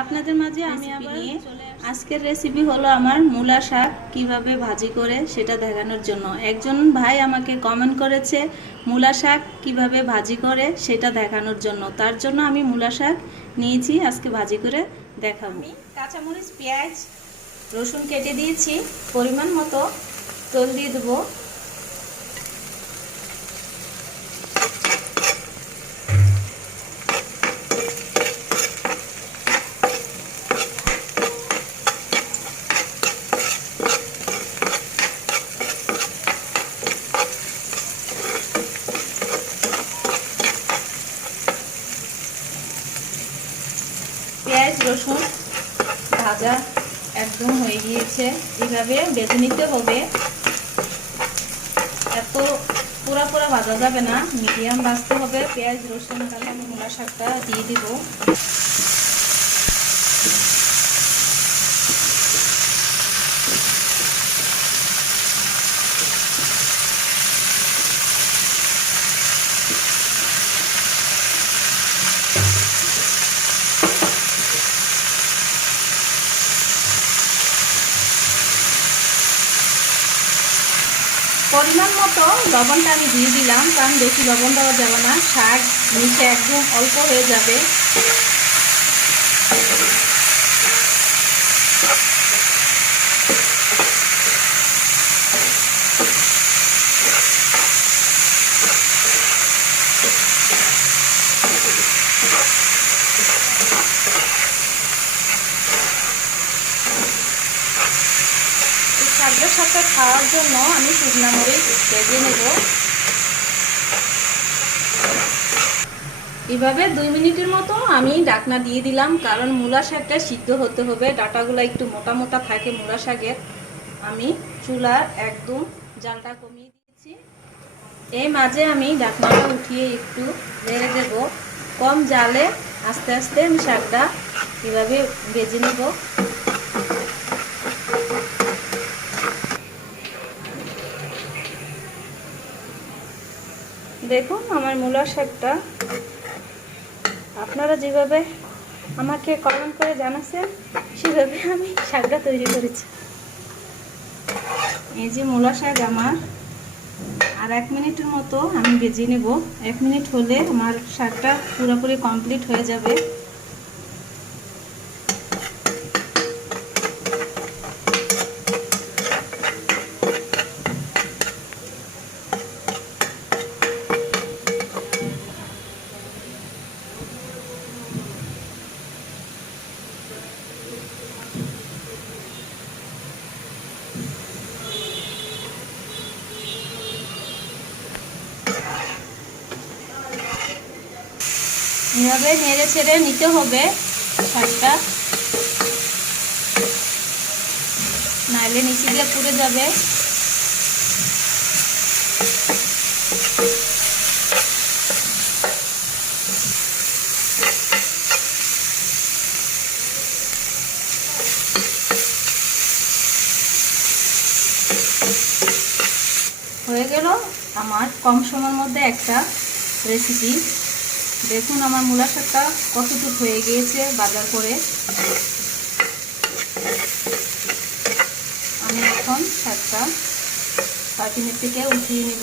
আপনাদের মাঝে আমি আবার আজকের রেসিপি হলো আমার মূলা শাক কিভাবে ভাজি করে সেটা দেখানোর জন্য। একজন ভাই আমাকে কমেন্ট করেছে মূলা শাক কিভাবে ভাজি করে সেটা দেখানোর জন্য, তার জন্য আমি মূলা শাক নিয়েছি, আজকে ভাজি করে দেখাবো। আমি কাঁচামরিচ, পেঁয়াজ, রসুন কেটে দিয়েছি, পরিমাণ মতো তেল দিয়ে দেবো। পেঁয়াজ রসুন ভাজা একদম হয়ে গিয়েছে, এভাবে ভেজে নিতে হবে। এত পুরা ভাজা যাবে না, মিডিয়াম ভাজতে হবে। পেঁয়াজ রসুন তাহলে আমি মূলা শাকটা দিয়ে দিব। পরিমাণ মতো লবণটা আমি দিয়ে দিলাম, কারণ বেশি লবণ দেওয়া যাবে না, শাক নিচে একদম অল্প হয়ে যাবে। শাকের সাথে খাওয়ার জন্য আমি শুকনো মরিচ ভেজে নেব। এভাবে 2 মিনিটের মতো আমি ঢাকনা দিয়ে দিলাম, কারণ মূলা শাকটা সিদ্ধ হতে হবে। ডাঁটাগুলো একটু মোটা মোটা থাকে মূলা শাকের। আমি চুলার একদম জালটা কমিয়ে দিয়েছি। এই মাঝে আমি ঢাকনাটা উঠিয়ে একটু নেড়ে দেব। কম জালে আস্তে আস্তে আমি শাকটা এভাবে ভেজে নেব। দেখুন আমার মূলা শাকটা, আপনারা যেভাবে আমাকে কমেন্ট করে জানাচ্ছেন সেভাবে আমি শাকটা তৈরি করেছি। এই যে মূলা শাক আমার আর 1 মিনিটের মতো আমি ভেজে নেব। 1 মিনিট হলে আমার শাকটা পুরোপুরি কমপ্লিট হয়ে যাবে। এভাবে নেড়ে ছেড়ে নিতে হবে শাকটা, নাইলে নিচে দিয়ে পুড়ে যাবে। হয়ে গেল আমার কম সময়ের মধ্যে একটা রেসিপি। দেখুন আমার মূলা শাকটা কতটুকু হয়ে গিয়েছে বাজার করে। আমি এখন শাকটা পাতিলের থেকে উঠিয়ে নিব।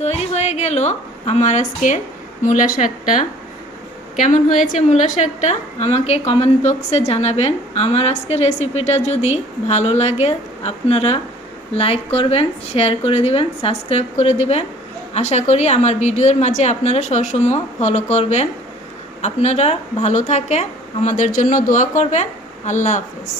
তৈরি হয়ে গেল আমার আজকে মূলা শাকটা। কেমন হয়েছে মূলা শাকটা আমাকে কমেন্ট বক্সে জানাবেন। আমার আজকের রেসিপিটা যদি ভালো লাগে আপনারা লাইক করবেন, শেয়ার করে দিবেন, সাবস্ক্রাইব করে দিবেন। আশা করি আমার ভিডিওর মাঝে আপনারা সবসময় ফলো করবেন। আপনারা ভালো থাকেন, আমাদের জন্য দোয়া করবেন। আল্লাহ হাফেজ।